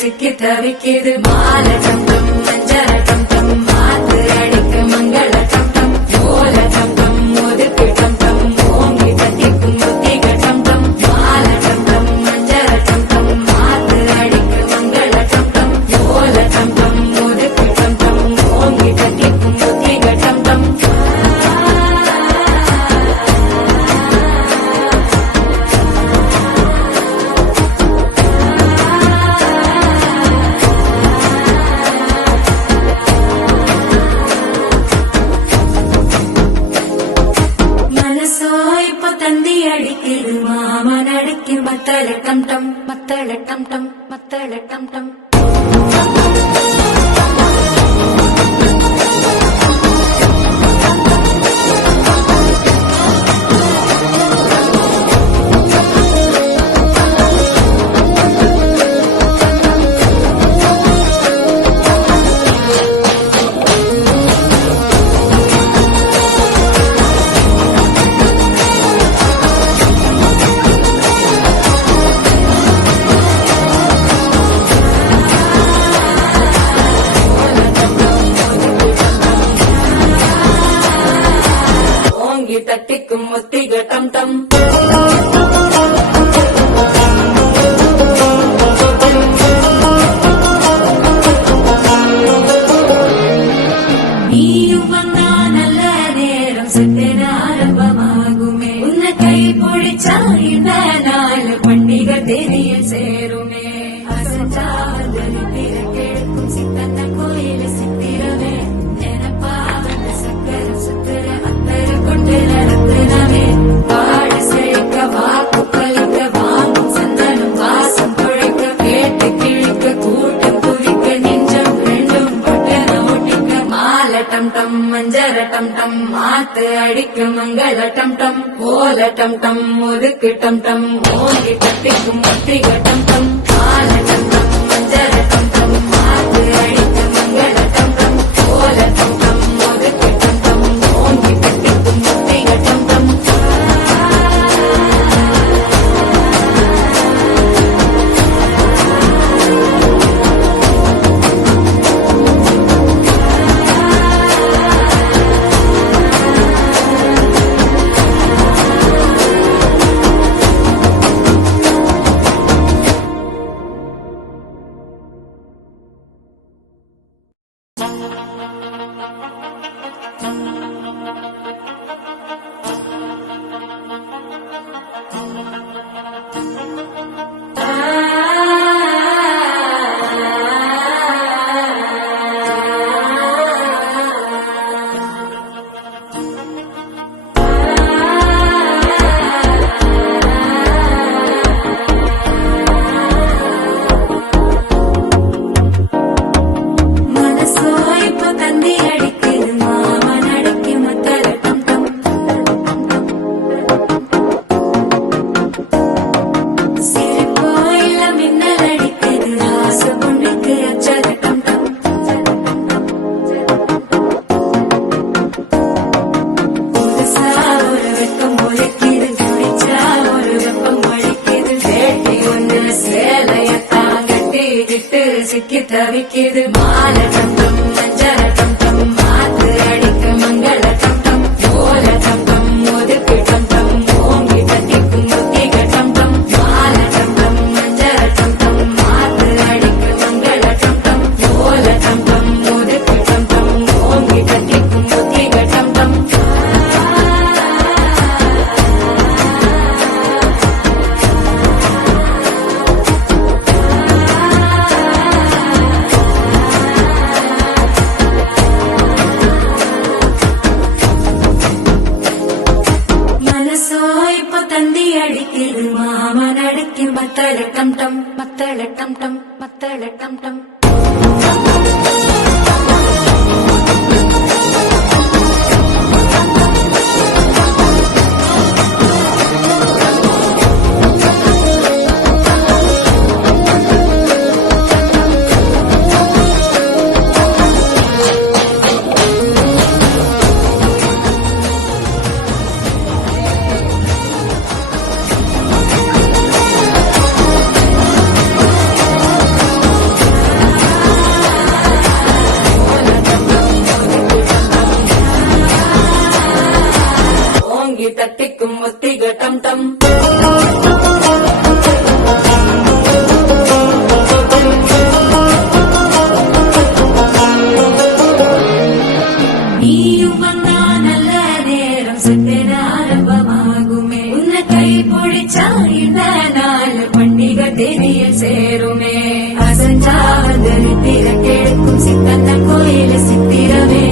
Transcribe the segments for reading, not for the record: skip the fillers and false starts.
சிக்கி தவிக்கிது மால டம் டம் மஞ்சர டம் டம் மாத்து அடிக்க மங்கள டம் டம் ஓல டம் டம் ஒதுக்கு டம் டம் ஓங்கி தட்டிக்கும் முத்திக டம் டம் மால டம் டம் மஞ்சர டம் டம் மாத்து அடிக்க மங்கள டம் டம் ஓல டம் டம் ஒதுக்கு டம் டம் ஓங்கி தட்டிக்கும் முத்திக டம் டம் தந்தி அடிக்குது மாமன் அடிக்கு மத்தள டம் டம் மத்தள டம் டம் மத்தள டம் டம் தட்டிக்கும் முத்திக டம் டம் நீயும் வந்தா நல்ல நேரம் சட்டென ஆரம்பமாகுமே உன்னை கை பிடிச்சா இந்த நாள் பண்டிகை தேதியில் சேருமே அசஞ்சா வந்து பிறக்கெடுக்கும் சித்தந்த கோயில சித்திரவே நினைப்பா வந்து சக்கர சுத்திர அத்தர கொண்டு நடத்துனவே பாடு செழிக்க வாக்கு பலிக்க வாங்கும் சந்தனம் வாசம் குழைக்க கேட்டு கிழிக்க கூட்டம் குவிக்க நெஞ்சம் ரெண்டும் பொட்டன ஒட்டிக்க மால டம் டம் மஞ்சர டம் டம் மாத்து அடிக்க மங்கள டம் டம் ஓல டம் டம் ஒதுக்கு டம் டம் ஓங்கி தட்டிக்கும் முத்திக டம் டம் மால டம் டம் மஞ்சர டம் டம் மாத்து அடிக்க மங்கள டம் டம் ஓல டம் டம் ஒதுக்கு டம் டம் ஓங்கி தட்டிக்கும் முத்திக டம் டம் சிக்கி தவிக்கிது மால டம் டம் மஞ்சர டம் டம் மாத்து அடிக்க மங்கள டம் டம் ஓல டம் டம் ஒதுக்கு டம் டம் ஓங்கி தட்டிக்கும் முத்திக டம் டம் மால டம் டம் மஞ்சர டம் டம் மாத்து அடிக்க மங்கள டம் டம் ஓல டம் டம் மத்தள டம் டம். தட்டிக்கும் ஒத்திக டம் டம். நீயும் வந்தா நல்ல நேரம் சட்டென ஆரம்பமாகுமே. உன்னை கை பிடிச்சா இந்த நாள் பண்டிகை தேதியில் சேருமே. அசஞ்சா வந்து திறக்கெடுக்கும் சித்தந்தன் கோயில சித்திரவே.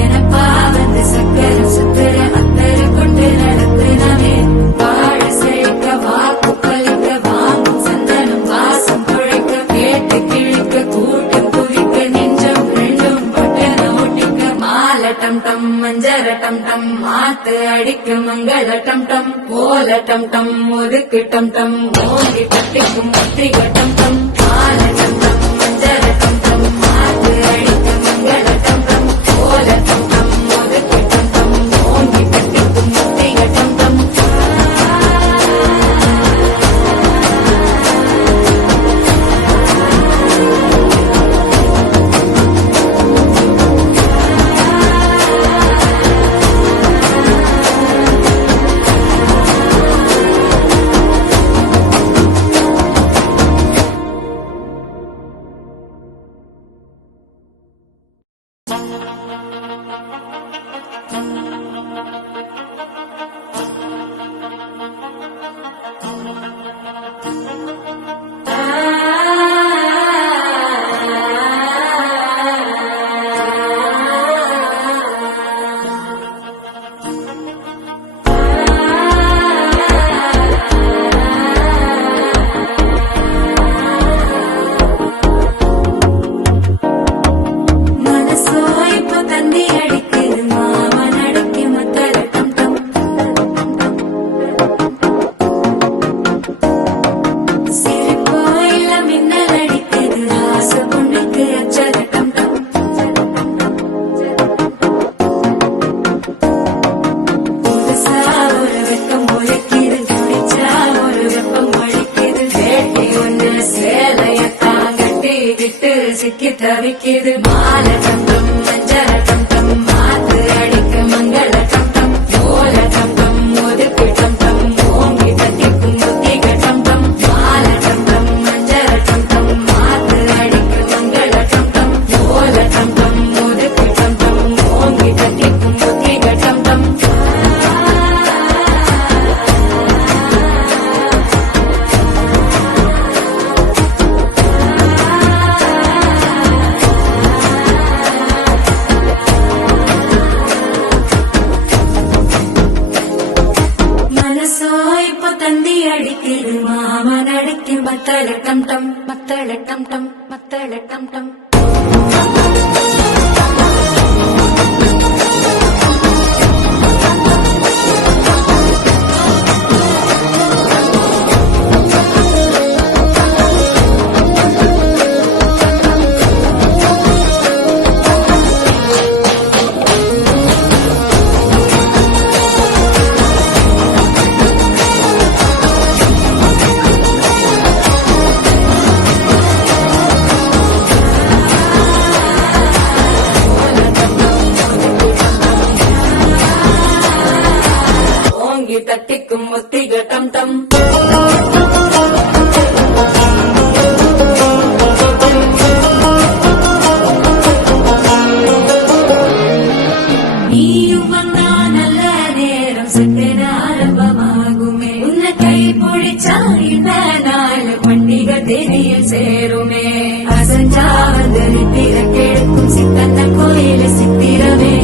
எனப்பா வந்து சக்கர சுத்திர அத்தர கொண்டு நடத்துனவே. வாழ செழிக்க வாக்கு பலிக்க வாங்கும் சந்தனம் வாசம் குழைக்க கேட்டு கிழிக்க கூட்டம் குவிக்க நெஞ்சம் ரெண்டும் பட்டன ஒட்டிக்க. மால டம் டம் மஞ்சர டம் டம் மாத்து அடிக்க மங்கள டம் டம். ஓல டம் டம் ஒதுக்கு டம் டம் ஓங்கி தட்டிக்கும் ஒத்திக டம் டம். மால டம் டம் மஞ்சர டம் டம் மாத்து அடிக்க மங்கள டம் டம். ஓல டம் டம் ஒதுக்கு டம் டம் ஓங்கி தட்டிக்கும் ஒத்திக டம் டம். சிக்கி தவிக்கிது. மால டம் டம் மஞ்சர டம் டம் மாத்து அடிக்க மங்கள டம் டம். ஓல டம் டம் ஒதுக்கு டம் டம் ஓங்கி தட்டிக்கும் ஒத்திக டம் டம். மால டம் டம் மஞ்சர டம் டம் மாத்து அடிக்க மங்கள டம் டம். ஓல டம் டம் ஒதுக்கு டம் டம் ஓங்கி தட்டிக்கும் ஒத்திக டம் டம். தந்தி அடிக்குது மாமன் அடிக்கு மத்தள டம் டம் மத்தள டம் டம் மத்தள டம் டம். தட்டிக்கும் ஒத்திக டம் டம். நீயும் வந்தா நல்ல நேரம் சட்டென ஆரம்பமாகுமே. உன்னை கை பிடிச்சா இந்த நாள் பண்டிகை தேதியில் சேருமே. அசஞ்சா வந்து திறக்கெடுக்கும் சித்தந்தன் கோயில சித்திரவே.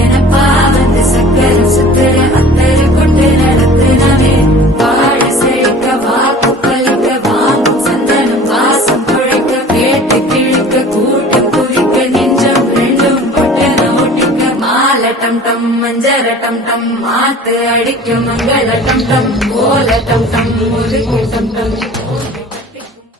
எனப்பா வந்து சக்கர சுத்திர அத்தர கொண்டு நடத்துனவே. வாழ செழிக்க வாக்கு பலிக்க வாங்கும் சந்தனம் வாசம் குழைக்க கேட்டு மஞ்சர டம் டம் மாத்து அடிக்கும் மங்கள டம் டம் ஓல டம் டம் ஒரு டம் டம்